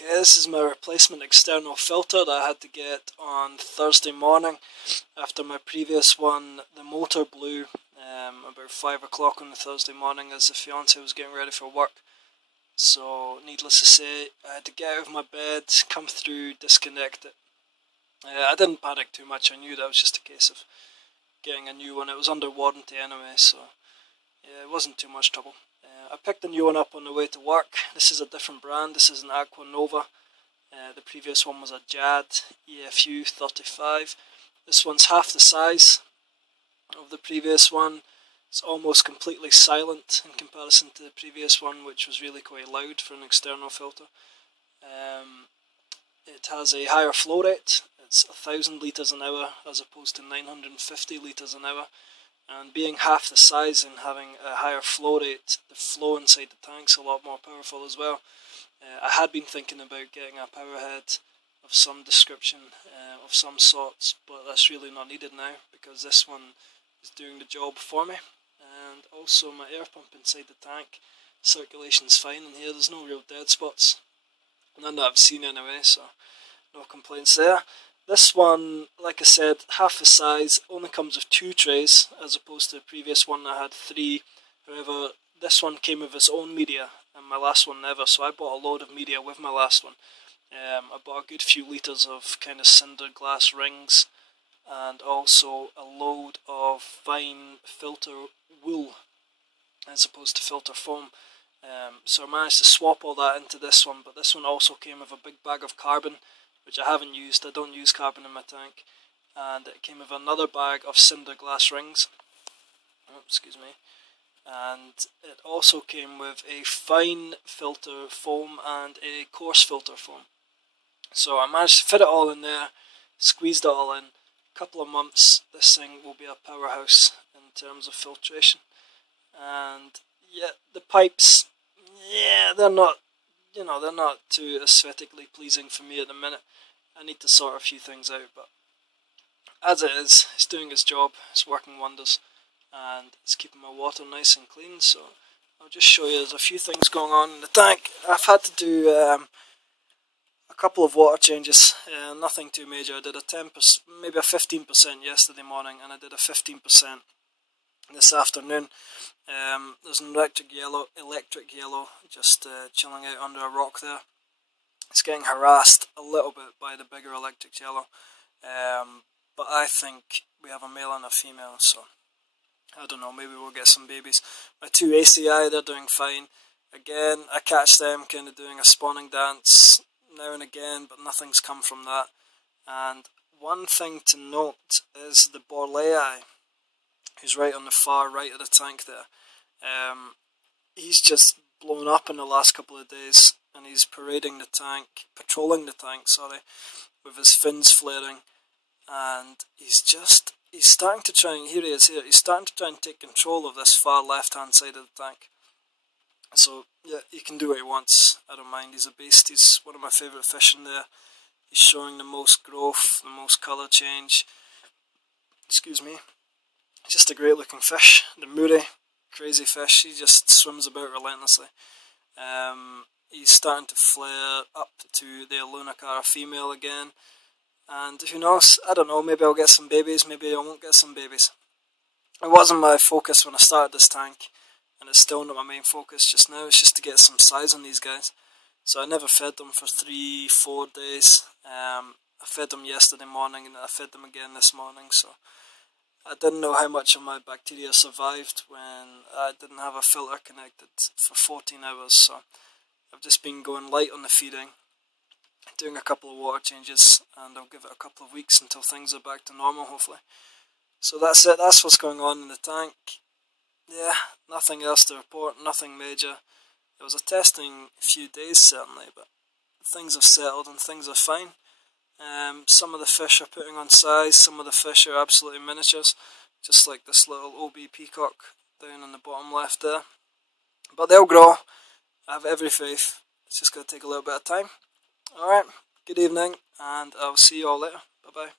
Okay, this is my replacement external filter that I had to get on Thursday morning after my previous one. The motor blew about 5 o'clock on the Thursday morning as the fiance was getting ready for work. So, needless to say, I had to get out of my bed, come through, disconnect it. I didn't panic too much. I knew that was just a case of getting a new one. It was under warranty anyway, so yeah, it wasn't too much trouble. I picked a new one up on the way to work. This is a different brand. This is an Aqua Nova. The previous one was a JAD EFU 35. This one's half the size of the previous one. It's almost completely silent in comparison to the previous one, which was really quite loud for an external filter. It has a higher flow rate. It's 1,000 litres an hour as opposed to 950 litres an hour. And being half the size and having a higher flow rate, the flow inside the tank's a lot more powerful as well. I had been thinking about getting a power head of some description, of some sorts, but that's really not needed now because this one is doing the job for me. And also my air pump inside the tank, circulation's fine in here, there's no real dead spots. None that I've seen anyway, so no complaints there. This one, like I said, half the size, only comes with 2 trays as opposed to the previous one that had 3. However, this one came with its own media and my last one never, so I bought a load of media with my last one. I bought a good few litres of kind of cinder glass rings and also a load of fine filter wool as opposed to filter foam. So I managed to swap all that into this one, but this one also came with a big bag of carbon, which I haven't used. I don't use carbon in my tank. And it came with another bag of cinder glass rings. Oh, excuse me. And it also came with a fine filter foam and a coarse filter foam. So I managed to fit it all in there, squeezed it all in. A couple of months, this thing will be a powerhouse in terms of filtration. And yeah, the pipes, yeah, they're not too aesthetically pleasing for me at the minute. I need to sort a few things out, but as it is, it's doing its job, it's working wonders, and it's keeping my water nice and clean. So I'll just show you, there's a few things going on in the tank. I've had to do a couple of water changes, nothing too major. I did a 10%, maybe a 15% yesterday morning, and I did a 15% this afternoon. There's an electric yellow, just chilling out under a rock there. It's getting harassed a little bit by the bigger electric yellow, but I think we have a male and a female, so I don't know, maybe we'll get some babies. My 2 ACI, they're doing fine. Again, I catch them kind of doing a spawning dance now and again, but nothing's come from that. And one thing to note is the Borlei, who's right on the far right of the tank there. He's just blown up in the last couple of days, and he's patrolling the tank, with his fins flaring, and he's starting to try and, he's starting to try and take control of this far left hand side of the tank. So yeah, he can do what he wants, I don't mind. He's a beast. He's one of my favourite fish in there. He's showing the most growth, the most colour change. Excuse me. Just a great looking fish. The Murray, crazy fish, he just swims about relentlessly. He's starting to flare up to the Lunacara female again, and who knows, I don't know, maybe I'll get some babies, maybe I won't get some babies. It wasn't my focus when I started this tank, and it's still not my main focus just now. It's just to get some size on these guys. So I never fed them for 3-4 days. I fed them yesterday morning and I fed them again this morning, so I didn't know how much of my bacteria survived when I didn't have a filter connected for 14 hours, so I've just been going light on the feeding, doing a couple of water changes, and I'll give it a couple of weeks until things are back to normal, hopefully. So that's it, that's what's going on in the tank. Yeah, nothing else to report, nothing major. It was a testing few days certainly, but things have settled and things are fine. Some of the fish are putting on size, some of the fish are absolutely miniatures, just like this little OB peacock down in the bottom left there. But they'll grow, I have every faith, it's just going to take a little bit of time. Alright, good evening, and I'll see you all later, bye bye.